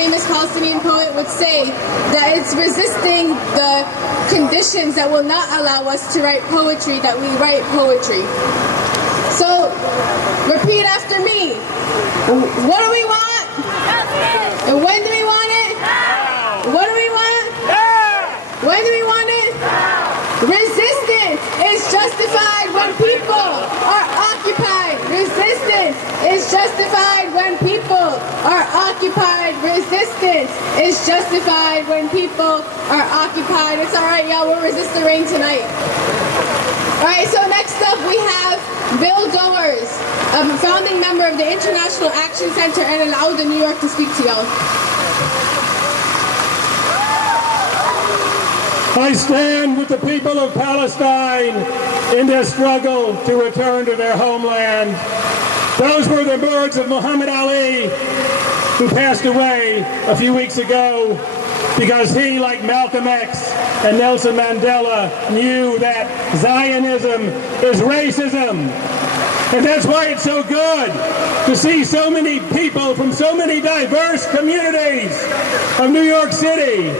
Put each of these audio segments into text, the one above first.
famous Palestinian poet would say that it's resisting the conditions that will not allow us to write poetry that we write poetry. So, repeat after me. What do we want? Justice. And when do we want it? Now. What do we want? Now. When do we want it? Now. Resistance is justified when people are occupied. Resistance is justified when people are occupied. Resistance is justified when people are occupied. It's alright, y'all, we'll resist the rain tonight. Alright, so next up we have Bill Dores, a founding member of the International Action Center in Al-Awda, New York, to speak to y'all. I stand with the people of Palestine in their struggle to return to their homeland. Those were the words of Muhammad Ali, who passed away a few weeks ago because he, like Malcolm X and Nelson Mandela, knew that Zionism is racism. And that's why it's so good to see so many people from so many diverse communities of New York City,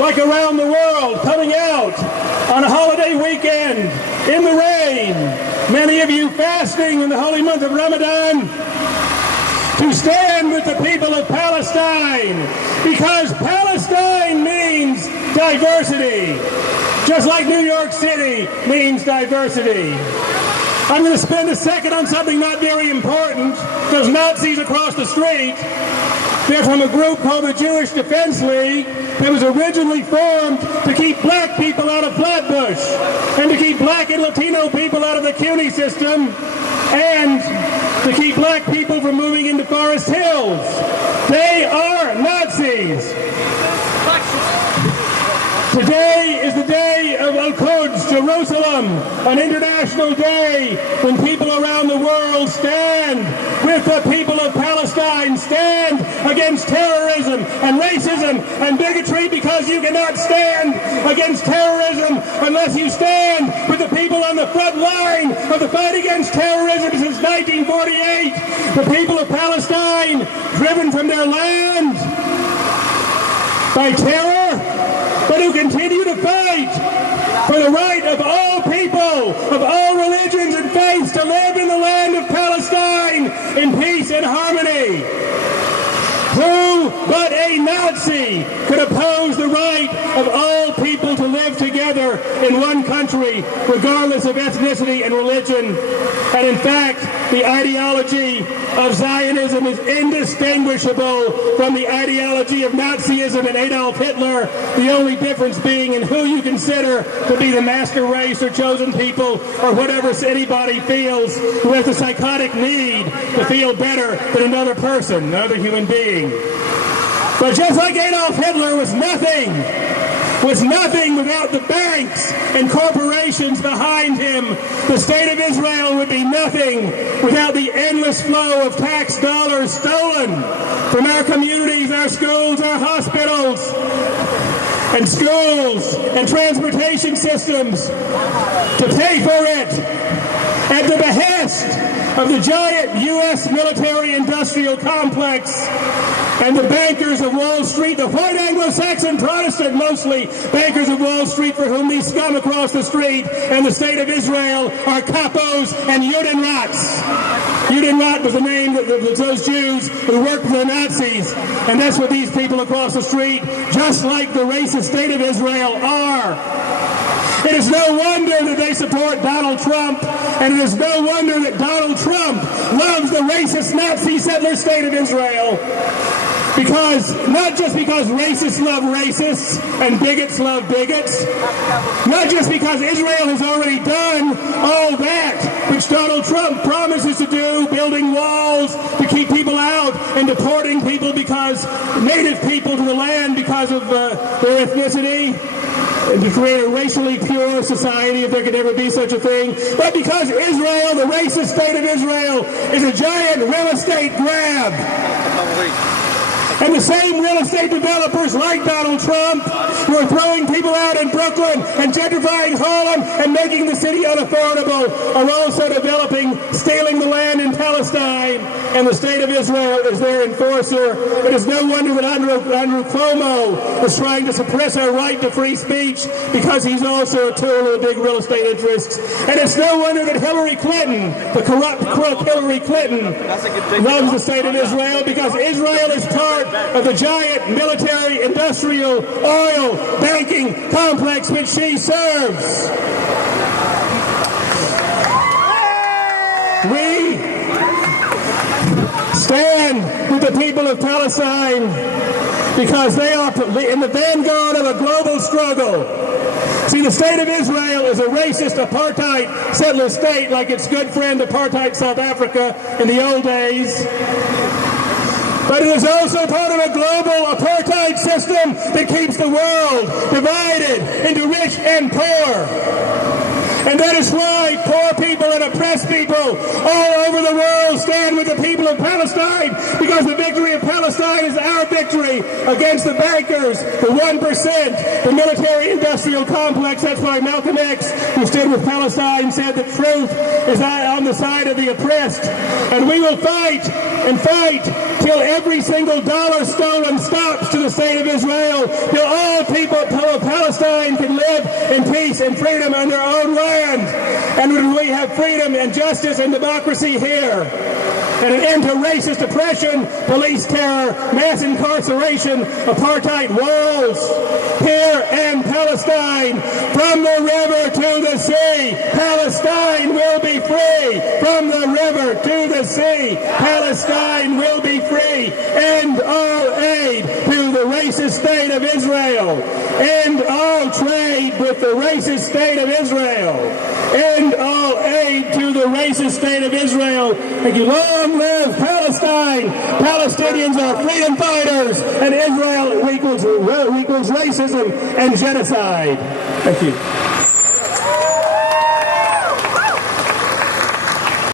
like around the world, coming out on a holiday weekend in the rain. Many of you fasting in the holy month of Ramadan to stand with the people of Palestine, because Palestine means diversity, just like New York City means diversity. I'm going to spend a second on something not very important, because Nazis across the street, they're from a group called the Jewish Defense League that was originally formed to keep black people out of Flatbush and to keep black and Latino people out of the CUNY system and to keep black people from moving into Forest Hills. They are Nazis. Today is the day of Al-Quds, Jerusalem, an international day when people around the world stand with the people of Palestine, stand against terrorism and racism and bigotry, because you cannot stand against terrorism unless you stand with the people on the front line of the fight against terrorism since 1948. The people of Palestine, driven from their land by terror, but who continue to fight for the right of all people, of all religions and faiths, to live in the land of Palestine in peace and harmony. Who but a Nazi could oppose the right of all people to live together in one country, regardless of ethnicity and religion? And in fact, the ideology of Zionism is indistinguishable from the ideology of Nazism and Adolf Hitler, the only difference being in who you consider to be the master race or chosen people, or whatever anybody feels who has the psychotic need to feel better than another person, another human being. But just like Adolf Hitler was nothing without the banks and corporations behind him, the state of Israel would be nothing without the endless flow of tax dollars stolen from our communities, our schools, our hospitals, and schools and transportation systems to pay for it at the behest of the giant U.S. military-industrial complex and the bankers of Wall Street, the white Anglo-Saxon Protestant mostly bankers of Wall Street, for whom these scum across the street and the state of Israel are capos and Judenrats. Judenrat was the name of those Jews who worked for the Nazis, and that's what these people across the street, just like the racist state of Israel, are. It is no wonder that they support Donald Trump, and it is no wonder that Donald Trump loves the racist Nazi settler state of Israel. Because, not just because racists love racists and bigots love bigots, not just because Israel has already done all that which Donald Trump promises to do, building walls to keep people out and deporting people, because native people to the land because of their ethnicity, and to create a racially pure society, if there could ever be such a thing, but because Israel, the racist state of Israel, is a giant real estate grab. And the same real estate developers like Donald Trump who are throwing people out in Brooklyn and gentrifying Harlem and making the city unaffordable are also stealing the land in Palestine, and the state of Israel is their enforcer. It is no wonder that Andrew Cuomo is trying to suppress our right to free speech because he's also a tool of the big real estate interests. And it's no wonder that Hillary Clinton, the corrupt crook Hillary Clinton, loves the state of Israel, because Israel is part of the giant military, industrial, oil, banking complex which she serves. We stand with the people of Palestine because they are in the vanguard of a global struggle. See, the state of Israel is a racist apartheid settler state like its good friend apartheid South Africa in the old days. But it is also part of a global apartheid system that keeps the world divided into rich and poor. And that is why poor people and oppressed people all over the world stand with the people of Palestine, because the victory of Palestine is our victory against the bankers, the 1%, the military-industrial complex. That's why Malcolm X, who stood with Palestine, said that truth is on the side of the oppressed. And we will fight and fight till every single dollar stolen stops to the state of Israel, till all people of Palestine can live in peace and freedom on their own land. And when we have freedom and justice and democracy here, and an end to racist oppression, police terror, mass incarceration, apartheid walls, here in Palestine, from the river to the sea, Palestine will be free. From the river to the sea, Palestine will be free. End all aid to the racist state of Israel. End all trade with the racist state of Israel. End all aid to the racist state of Israel. Thank you. Long live Palestine. Palestinians are freedom fighters, and Israel equals racism and genocide. Thank you.